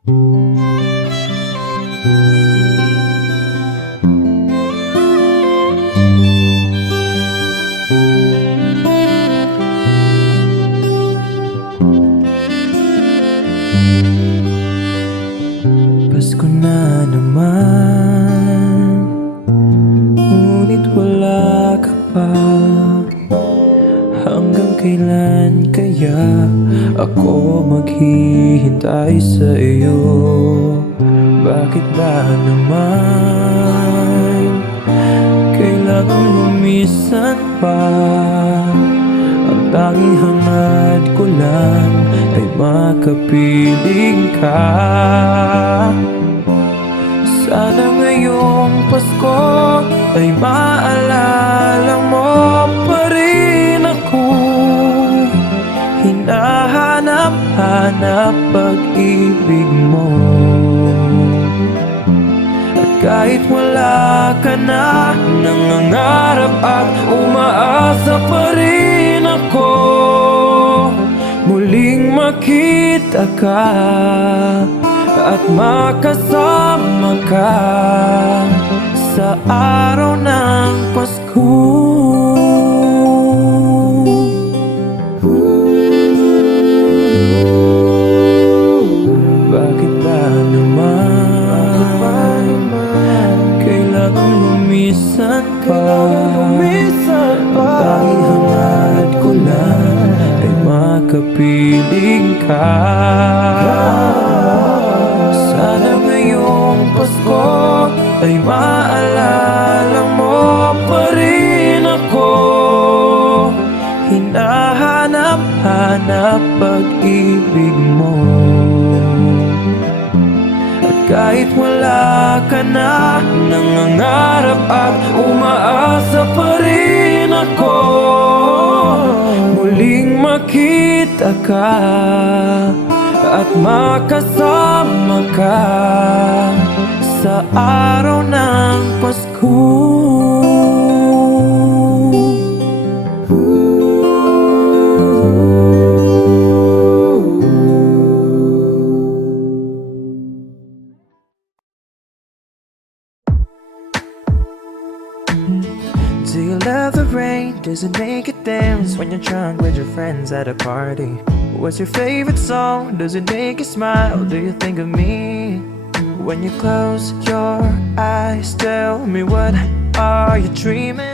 Pasko na naman, ngunit wala ka pa. Hanggang kailan kaya ako maghihintay sa iyo? Bakit ba naman kailangan lumisan pa? Ang tanging hangad ko lang ay makapiling ka. Sana ngayong Pasko ay maalala mo pa rin ako. Hinahanap-hanap pag-ibig mo. At kahit wala ka na, nangangarap at umaasa pa rin ako. Muling makita ka at makasama ka sa araw ng Pasko. Bakit ba naman kailangan lumisan pa? Ang tanging hangad ko lang ay makapiling ka. Sana ngayong Pasko ay maalala mo pa rin ako. Hinahanap-hanap pag-ibig mo. At kahit wala ka na, nangangarap at umaasa pa rin ako. Muling makita ka at makasama ka sa araw ng Pasko. Do you love the rain? Does it make you dance when you're drunk with your friends at a party? What's your favorite song? Does it make you smile? Do you think of me? When you close your eyes, tell me, what are you dreaming?